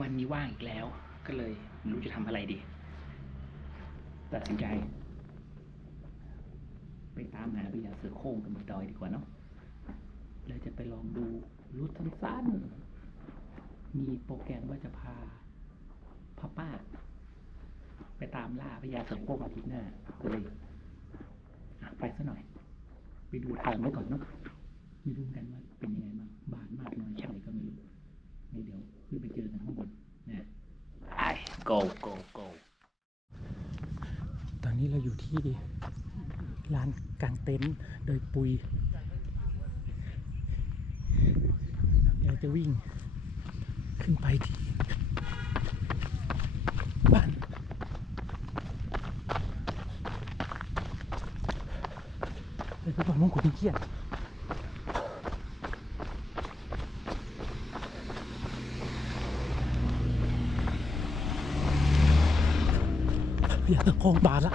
วันนี้ว่างอีกแล้ว ก็เลยไม่รู้จะทำอะไรดี ตัดสินใจ ไปตามหาพญาเสือโคร่งกันบนดอยดีกว่าเนาะแล้วจะไปลองดูรูทสั้นๆมีโปรแกรมว่าจะพาพ่อป้า ไปตามล่าพญาเสือโคร่งอาทิตย์หน้าก็เลยไปซะหน่อย ไปดูทางไว้ก่อนเนาะไม่รู้กันว่าเป็นยังไงบ้างบานมากน้อยแค่ไหนก็ไม่รู้นี่เดี๋ยว ขึ้นไปเจอกันข้างบนนะไป go go go ตอนนี้เราอยู่ที่ร้านกางเต็นท์โดยปุยเดี๋ยวจะวิ่งขึ้นไปที่บ้านเลยไปบอกมงกุฎเครี เดอย่าตะโกงบาดละ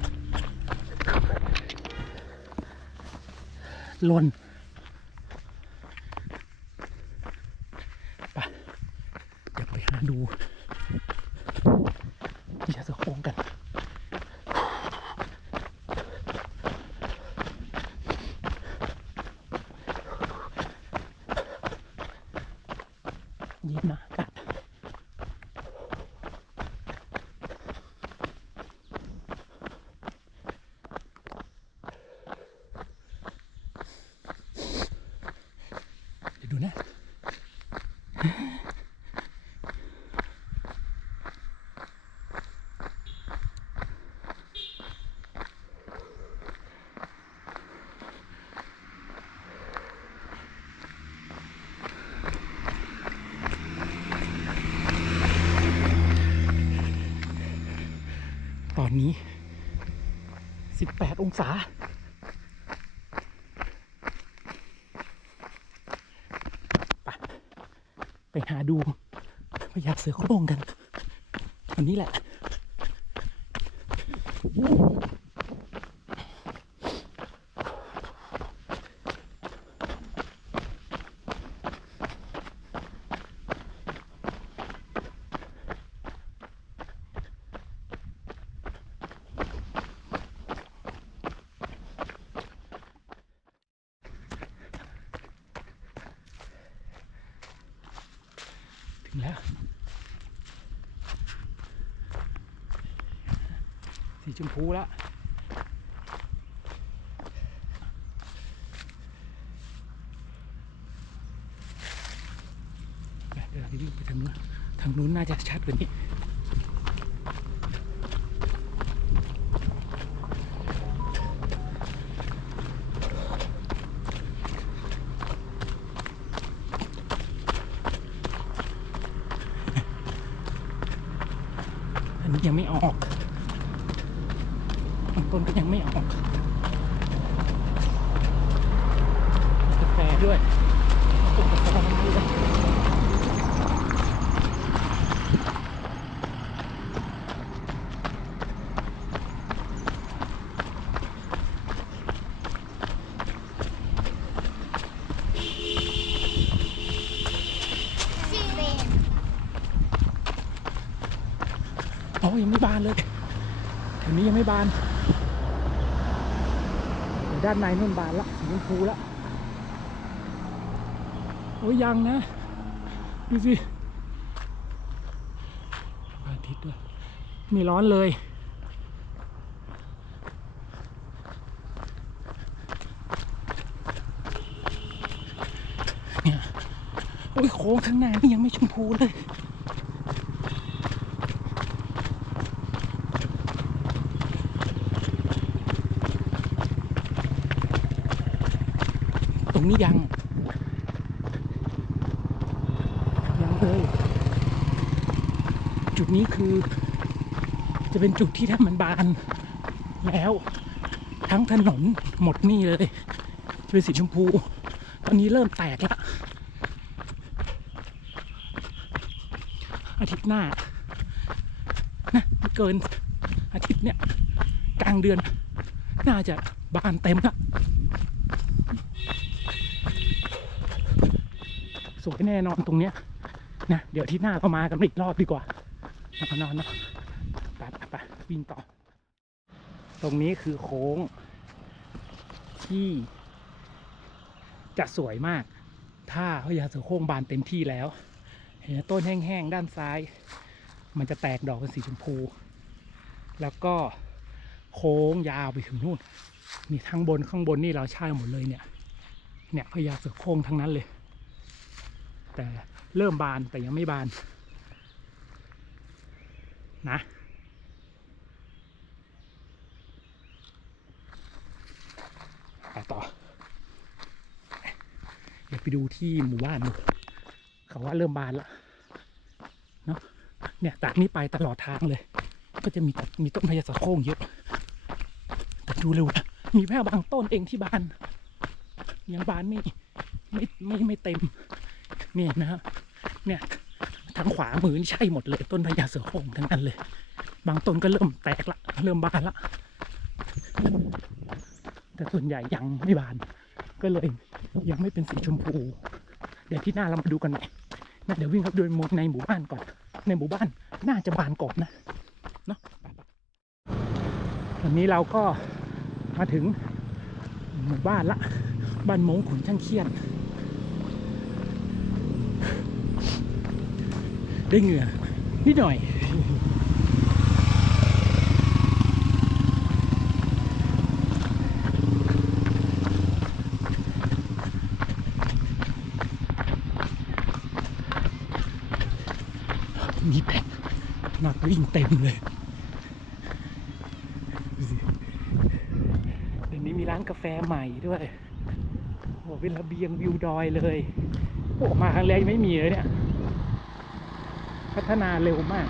หล่นไปเดี๋ยวไปหาดูอย่าตะโกงกัน เย็นนะอากาศเดี๋ยวดูนะ ตอนนี้ 18 องศา ไปไปหาดูพญาเสือโคร่งกันวันนี้แหละ สีชมพูแล้วเดี๋ยวเราจะวิ่งไปทางนู้นทางนู้นน่าจะชัดกว่านี้นี้ยังไม่ออก ต้นก็ยังไม่ออกกาแฟด้วยต้นกาแฟมันด้วย ชื่อเรน อ๋อยังไม่บานเลยแถวนี้ยังไม่บานแต่ ด้านในนู่นบานละสีชมพูละโอ้ยยังนะ ดูสิอาทิตย์ด้วยไม่ร้อนเลย เนี่ย โอ้ยโค้งข้างหน้านี่ยังไม่ชมพูเลย นี้ยัง ยังเลย จุดนี้คือ จะเป็นจุดที่ถ้ามันบานแล้วทั้งถนนหมดนี่เลยจะเป็นสีชมพู ตอนนี้เริ่มแตกแล้วอาทิตย์หน้านะเกินอาทิตย์เนี้ยกลางเดือน น่าจะบานเต็มละ วยแน่นอนตรงเนี้ยนะเดี๋ยวที่หน้าเรามากันอีกรอบดีกว่าเอานอนนะไปไปวิ่งต่อ ตรงนี้คือโค้ง ที่จะสวยมาก ถ้าพญาเสือโคร่งบานเต็มที่แล้ว เห็นต้นแห้งๆด้านซ้าย มันจะแตกดอกเป็นสีชมพู แล้วก็โค้งยาวไปถึงนู่นนี่ทั้งบนข้างบนนี่เราใช่หมดเลยเนี่ย เนี่ยพญาเสือโคร่งทั้งนั้นเลย แต่เริ่มบานแต่ยังไม่บาน นะไปต่อเดี๋ยวไปดูที่หมู่บ้านดูเขาว่าเริ่มบานแล้วเนาะเนี่ยจากนี้ไปตลอดทางเลย ก็จะมีต่มีต้นพญาสะโคร่งเยอะแต่ดูเร็วนะมีแค่บางต้นเองที่บาน ยังบานไม่ไม่ไม่ไม่เต็ม เนี่ยนะฮะเนี่ยทางขวามือนี่ใช่หมดเลย ต้นพญาเสือโคร่งทั้งนั้นเลย บางต้นก็เริ่มแตกละเริ่มบานละแต่ส่วนใหญ่ยังไม่บาน ก็เลยยังไม่เป็นสีชมพู เดี๋ยวที่หน้าเรามาดูกันหน่อยนะเดี๋ยววิ่งเข้าไปดูในหมู่บ้านก่อน ในหมู่บ้านน่าจะบานกบนะเนาะตอนนี้เราก็มาถึงหมู่บ้านละ บ้านมงขุนช่างเคียน ได้เหงื่อนิดหน่อยมีแพ็คนักวิ่งเต็มเลยเดี๋ยวนี้มีร้านกาแฟใหม่ด้วยโอ้เป็นระเบียงวิวดอยเลย โอ้มาครั้งแรกไม่มีเลยเนี่ย พัฒนาเร็วมาก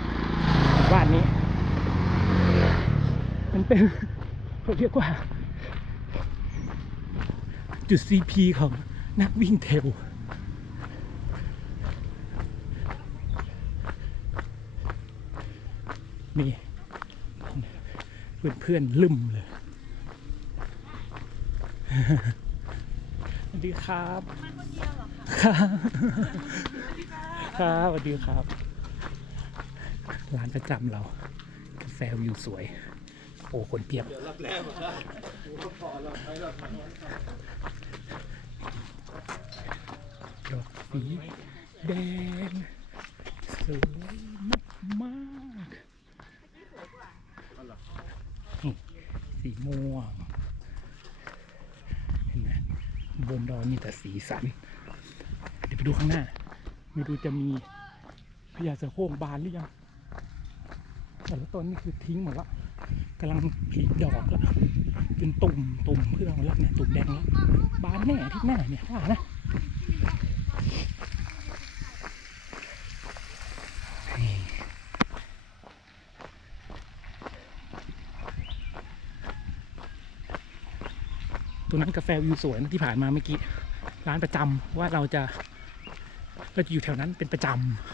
บ้านนี้ มันเป็นเขาเรียกว่า จุด CP ของนักวิ่งเทรลนี่เพื่อนเพื่อนๆลืมเลย สวัสดีครับครับครับ สวัสดีครับ ร้านประจำเรา กาแฟวิวสวย โอ้คนเพียบดอกสีแดง สวยมากๆสีม่วงเห็นไหมบนดอยมีแต่สีสัน เดี๋ยวไปดูข้างหน้า ไม่รู้จะมีพญาเสือโคร่งบานหรือยัง แต่ละต้นนี่คือทิ้งหมดละกำลังผลิดอกละเป็นตุ่มตุ่มเพื่อหมดละเนี่ยตุ่มแดงละบานแน่ที่หน้าเนี่ยว่านะตรงนั้นกาแฟวิวสวยนะที่ผ่านมาเมื่อกี้ร้านประจำว่าเราจะเราจะอยู่แถวนั้นเป็นประจ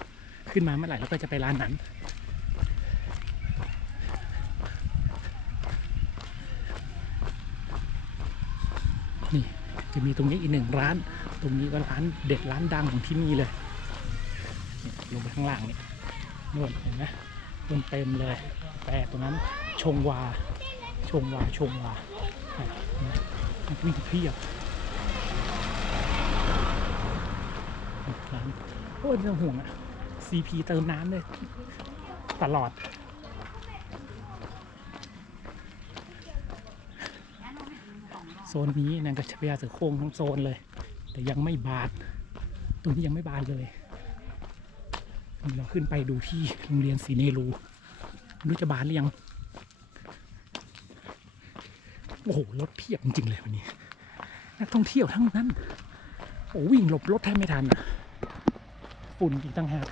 ำขึ้นมาเมื่อไหร่เราก็จะไปร้านนั้น นี่ จะมีตรงนี้อีกหนึ่งร้าน ตรงนี้ก็ร้านเด็ดร้านดังของที่นี่เลยลงไปข้างล่างนี่นู่นเห็นไหมคนเต็มเลย แต่ตรงนั้นชงวา ชงวาชงวาอะนักวิ่งเพียบร้านโอ้ยไม่ต้องห่วงอะ CP เติมน้ำเลย ตลอด โซนนี้นางกระชพยาเสือโคร่งทั้งโซนเลย แต่ยังไม่บานตรงนี้ยังไม่บานเลยนี่เราขึ้นไปดูที่โรงเรียนศรีเนรูรู้จะบานหรือยัง โอ้โหรถเพียบจริงๆเลยวันนี้ นักท่องเที่ยวทั้งนั้น โอ้วิ่งหลบรถแทบไม่ทันฝุ่นอีกต่างหาก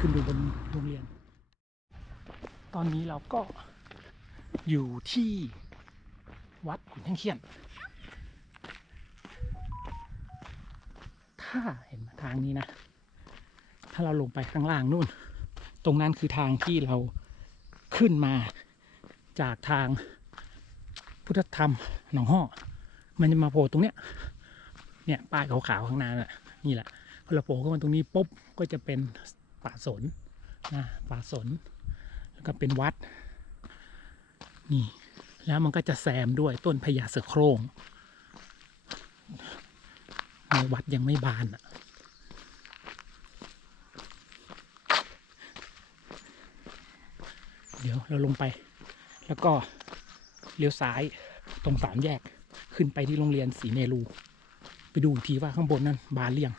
ขึ้นดูบนโรงเรียน ตอนนี้เราก็ อยู่ที่วัดขุนแท่งเคียน ถ้าเห็นทางนี้นะ ถ้าเราลงไปข้างล่างนู่น ตรงนั้นคือทางที่เราขึ้นมาจากทางพุทธธรรมหนองห้อมันจะมาโผล่ตรงเนี้ย เนี่ยป้ายขาวๆข้างหน้าน่ะนี่แหละพอเราโผล่เข้ามาตรงนี้ปุ๊บก็จะเป็นป่าสนนะป่าสน แล้วก็เป็นวัด นี่ แล้วมันก็จะแซมด้วยต้นพญาเสือโคร่งในวัดยังไม่บานอะเดี๋ยวเราลงไป แล้วก็เลี้ยวซ้ายตรงสามแยกขึ้นไปที่โรงเรียนศรีเนรู ไปดูอีกทีว่าข้างบนนั้นบานหรือยัง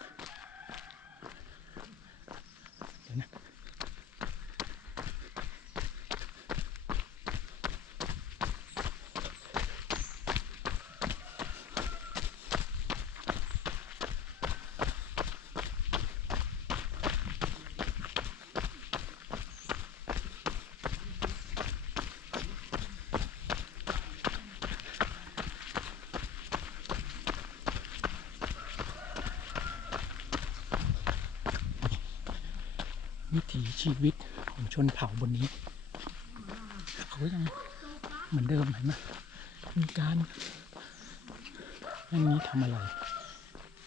วิถีชีวิตของชนเผ่าบนนี้เขายังเหมือนเดิมเห็นไหมมีการอันนี้ทำอะไร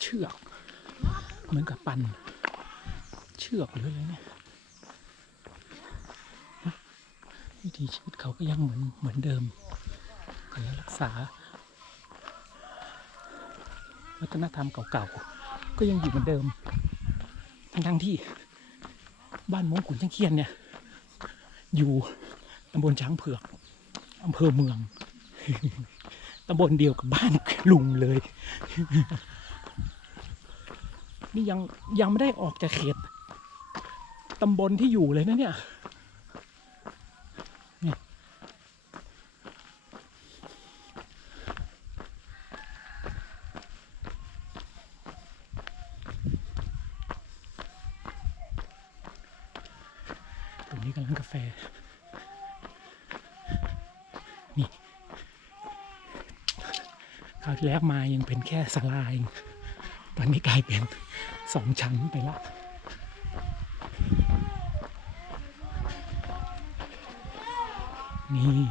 เชือกเหมือนกับปั่นเชือกหรืออะไรเนี่ยวิถีชีวิตเขาก็ยังเหมือนเหมือนเดิมเขายังรักษา วัฒนธรรมเก่าๆก็ยังอยู่เหมือนเดิมทั้งๆที่ บ้านมงขุนช่างเคียนเนี่ย อยู่ตำบลช้างเผือกอำเภอเมืองตำบลเดียวกับบ้านลุงเลย นี่ยังยังไม่ได้ออกจากเขตตำบลที่อยู่เลยนะเนี่ยเนี่ยตรงนี้กำลังกาแฟ นี่คราว ที่แล้วมายังเป็นแค่สลาเองตอนนี้กลายเป็นสองชั้นไปละนี่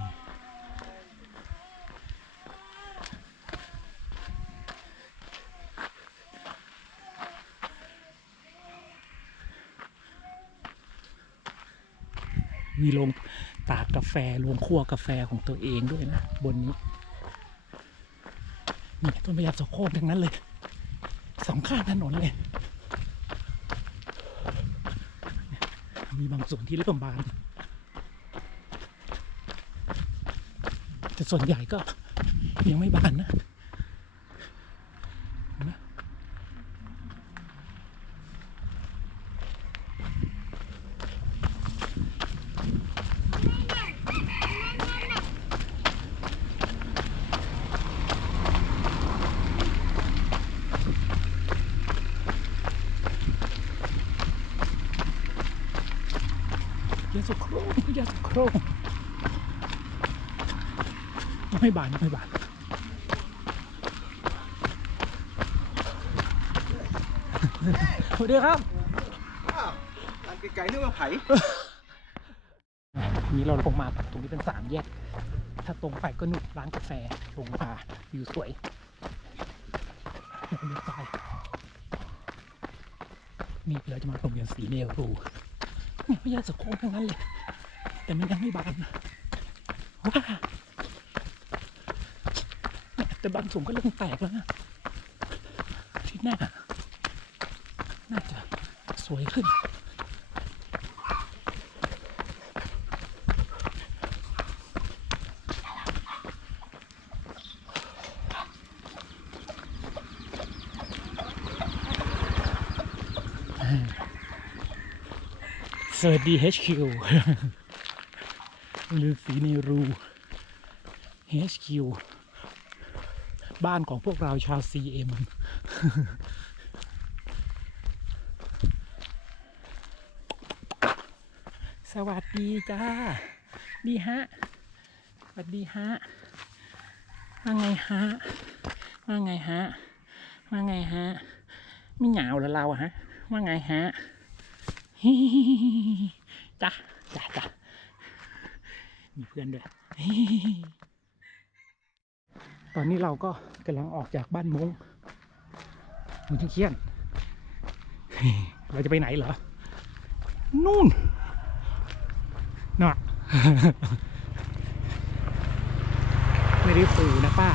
มีโรงตากกาแฟโรงคั่วกาแฟของตัวเองด้วยนะ บนนี้ นี่ต้นพยาสโคกทั้งนั้นเลยสองข้างถนนเลย มีบางส่วนที่เริ่มบาน แต่ส่วนใหญ่ก็ยังไม่บานนะเห็นไหมยาสุโครงยาสุโครงยังไม่บานยังไม่บาน สวัส ดีครับอ้าวร้านไกลๆนึกว่าไผ่ทีนี้เราลงมาตรงนี้เป็นสามแยก ถ้าตรงไปก็นู่นร้านกาแฟลงมาอยู่สวยเลี้ยวซ้ายนี่เราจะมาโรงเรียนสีเนรูนี่พยาสโคงทั้งนั้นเลย แต่มันยังไม่บานว้าเนี่ยแต่บางส่วนก็เริ่มแตกแล้วนะที่หน้าน่าจะส วยขึ้น สวัสดี HQ ฤาษีเนรู HQ บ้านของพวกเราชาว CM สวัสดีจ้า ดีฮะ สวัสดีฮะ ว่าไงฮะ ว่าไงฮะ ว่าไงฮะ ไม่เหงาเหรอเราอะฮะ ว่าไงฮะฮิฮิฮิฮิฮิจ้ะจ้ะจ้ะมีเพื่อนด้วยฮิฮิฮิตอนนี้เราก็กำลังออกจากบ้านมงมูชิงเคียนเราจะไปไหนเหรอ นู่น น่ะไม่ได้ฝือนะป้า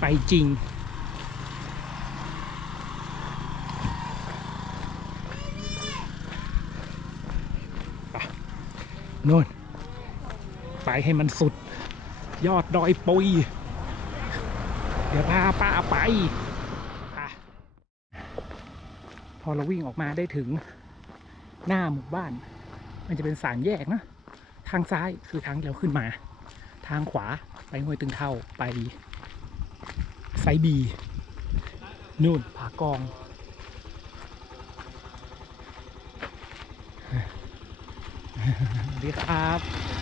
ไปจริงไปนู่น ไปให้มันสุด ยอดดอยปุย เดี๋ยวพาป้าไปอะพอเราวิ่งออกมาได้ถึงหน้าหมู่บ้าน มันจะเป็นสามแยกนะ ทางซ้ายคือทางที่เราขึ้นมา ทางขวาไปห้วยตึงเท่าไปไซบีนู่นผากอง ดีครับ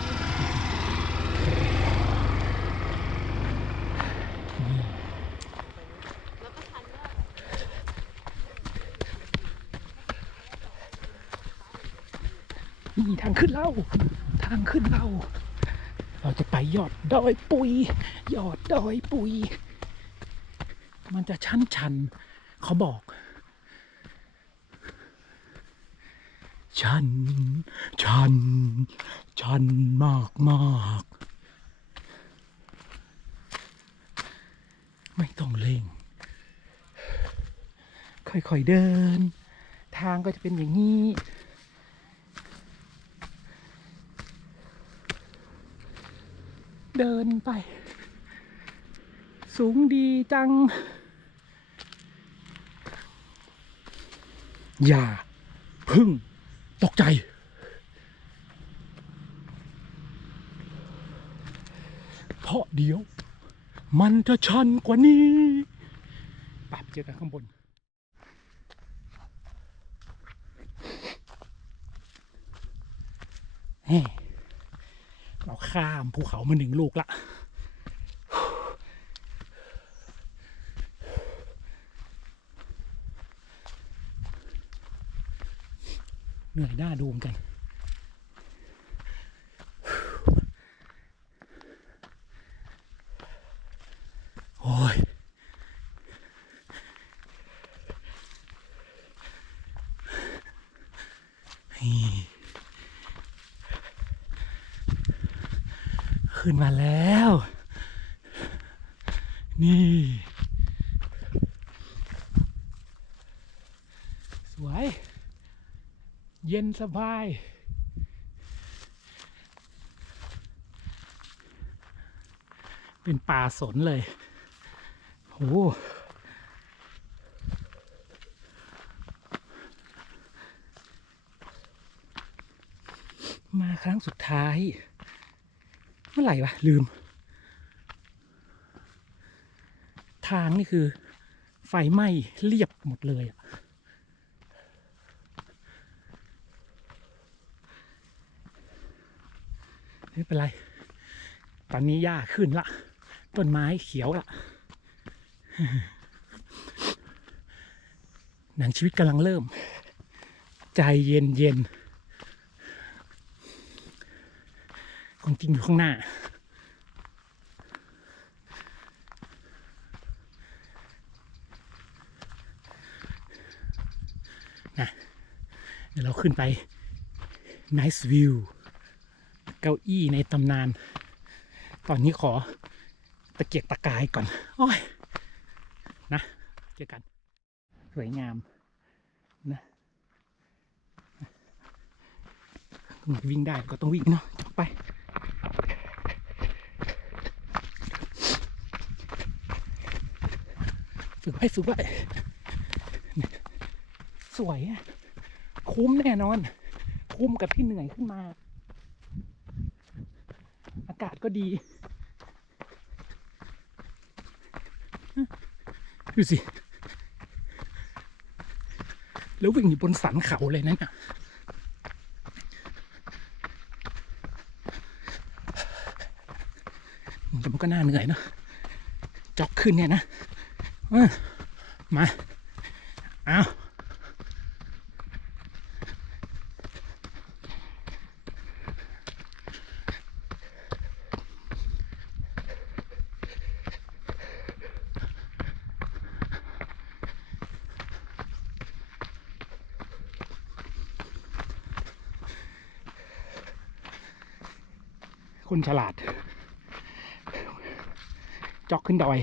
นี่ทางขึ้นเรา ทางขึ้นเรา เราจะไปยอดดอยปุย ยอดดอยปุย มันจะชันชันเขาบอก ชัน ชัน ชันมากมากไม่ต้องเร่ง ค่อยๆเดิน ทางก็จะเป็นอย่างนี้ เดินไป สูงดีจัง อย่า พึ่ง ตกใจ เพราะเดี๋ยว มันจะชันกว่านี้ปับเจอกันข้างบนเฮ้ เราข้ามภูเขามาหนึ่งลูกละเหนื่อยหน้าดูมกัน โอ้ย ขึ้นมาแล้ว นี่ ส วย เย็นสบาย เป็นป่าสนเลยโหมาครั้งสุดท้าย เมื่อไหร่วะ ลืม ทางนี่คือ ไฟไหม้เรียบหมดเลยอะ ไม่เป็นไร ตอนนี้หญ้าขึ้นละ ต้นไม้เขียวละหนังชีวิตกำลังเริ่ม ใจเย็นเย็นของจริงอยู่ข้างหน้า นะ เดี๋ยวเราขึ้นไป Nice View ก้าอี้ในตำนาน ตอนนี้ขอตะเกียกตะกายก่อน โอ้ย นะเจอกัน สวยงาม นะวิ่งได้ก็ต้องวิ่งเนาะไปฝึกไว้ฝึกไว้สวยอะคุ้มแน่นอน คุ้มกับที่เหนื่อยขึ้นมาากาศก็ดี ดูสิ แล้ววิ่งอยู่บนสันเขาเลยนั่นน่ะแต่มันก็น่าเหนื่อยเนอะจ็อกขึ้นเนี่ยนะมา เอา คนฉลาด จอกขึ้นดอย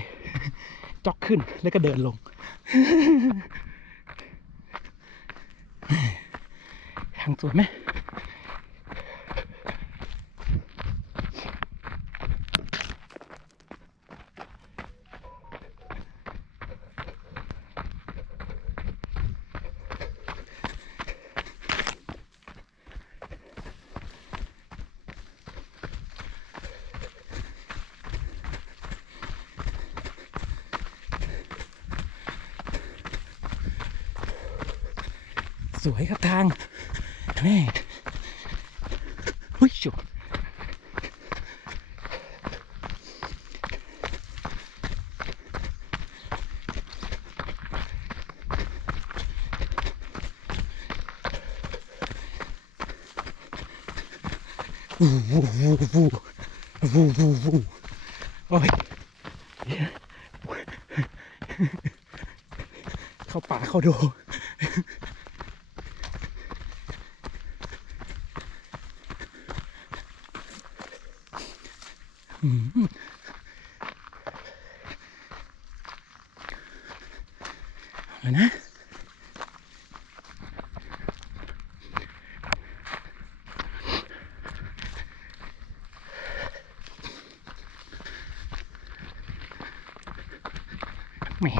จอกขึ้นแล้วก็เดินลง ทางสวยไหม สวยครับทางแม่หุ้ยจุวูวูวูวู วูวูโอ้ยเข้าป่าเข้าโดอืมเอาเลยนะ แหม่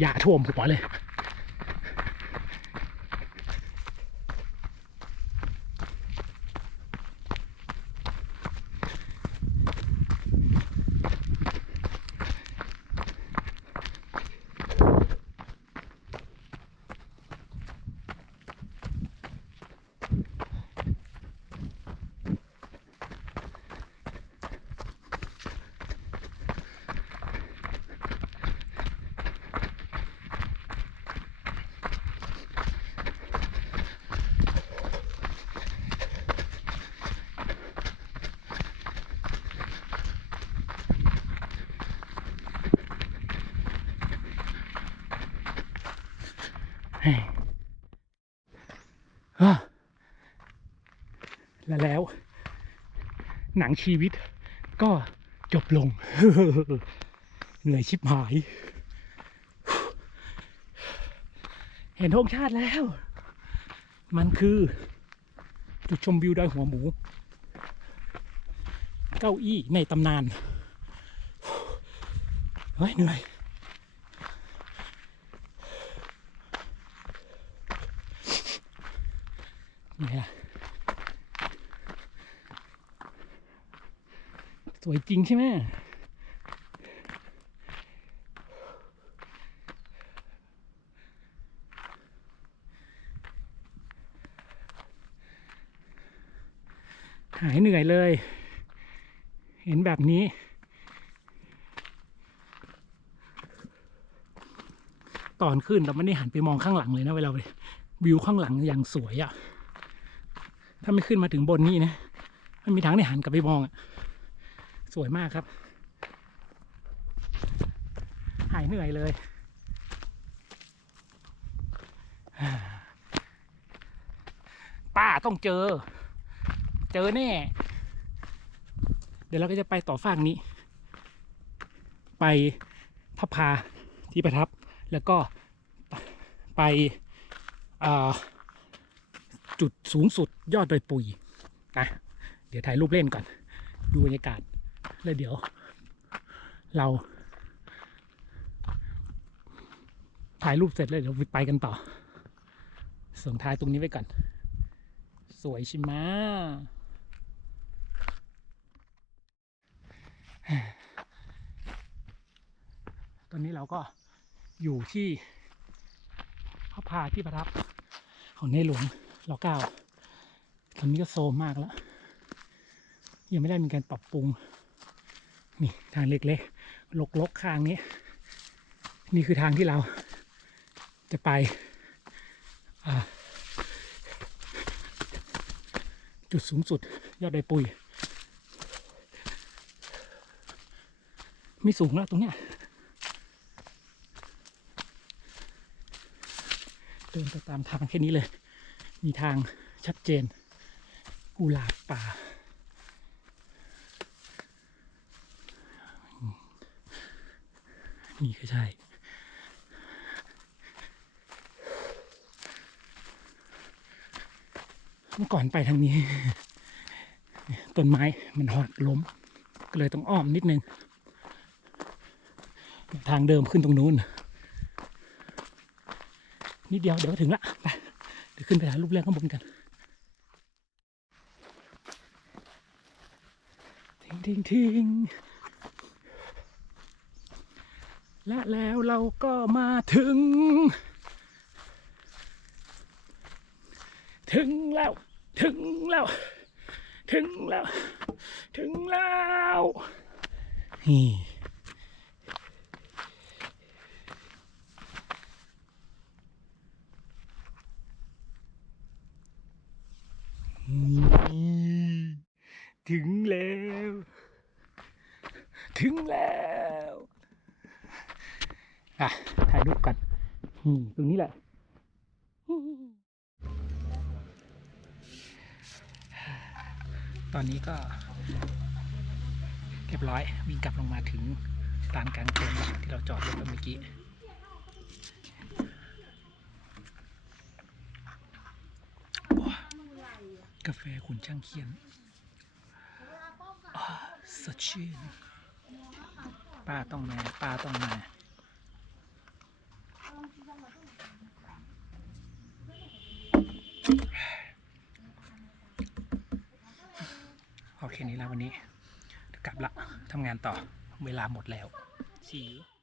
อย่า ท่วมหัวเลย เฮ้ยอะ และแล้ว หนังชีวิตก็จบลง เหนื่อยชิบหาย เห็นธงชาติแล้ว มันคือ จุดชมวิวดอยหัวหมู เก้าอี้ในตำนาน เฮ้ย เหนื่อย นี่ล่ะ ส วยจริงใช่ไหมหายเหนื่อยเลย เห็นแบบนี้ ตอนขึ้นเราไม่ได้หันไปมองข้างหลังเลยนะเวลาวิวข้างหลังอย่างสวยอะ่ะ ถ้าไม่ขึ้นมาถึงบนนี่นะไม่มีทางได้หันกลับไปมองอะ่ะ สวยมากครับ หายเหนื่อยเลยป้าต้องเจอ เจอแน่ เดี๋ยวเราก็จะไปต่อฝั่งนี้ ไปทับพาที่ประทับ แล้วก็ไปจุดสูงสุดยอดดอยปุยนะ เดี๋ยวถ่ายรูปเล่นก่อน ดูบรรยากาศ แล้วเดี๋ยว เราถ่ายรูปเสร็จแล้วเดี๋ยวไปกันต่อ ส่งท้ายตรงนี้ไว้ก่อน สวยชิมะตอนนี้เราก็อยู่ที่พระพาที่ประทับของในหลวงรอเก้าตอนนี้ก็โซมมากแล้ว ยังไม่ได้มีการปรับปรุง นี่ทางเล็กๆลกๆข้างนี้ นี่คือทางที่เราจะไปจุดสูงสุดยอดไดปุย ไม่สูงแล้วตรงเนี้ยเดินไปตามทางแค่นี้เลย มีทางชัดเจน กุหลาบป่า นี่ก็ใช่ เมื่อก่อนไปทางนี้ ต้นไม้มันหักล้ม ก็เลยต้องอ้อมนิดนึง ทางเดิมขึ้นตรงนู้น นิดเดียวเดี๋ยวก็ถึงละไปเดี๋ยวขึ้นไปถ่ายรูปแรกข้างบนกันทิ้งทิ้งทิ้ง และแล้วเราก็มาถึง ถึงแล้ว ถึงแล้ว ถึงแล้ว ถึงแล้วนี่นี่ถึงแล้ว ถึงแล้ว อะ ถ่ายรูปกันนี่ตรงนี้แหละ ตอนนี้ก็เรียบร้อยวิ่งกลับลงมาถึงลานกลางเต็นท์ที่เราจอดรถเมื่อกี้กาแฟคุณช่างเขียนอาสดชื่นป้าต้องมาป้าต้องมา โอเคนี้แล้ววันนี้กลับละทำงานต่อเวลาหมดแล้ว See you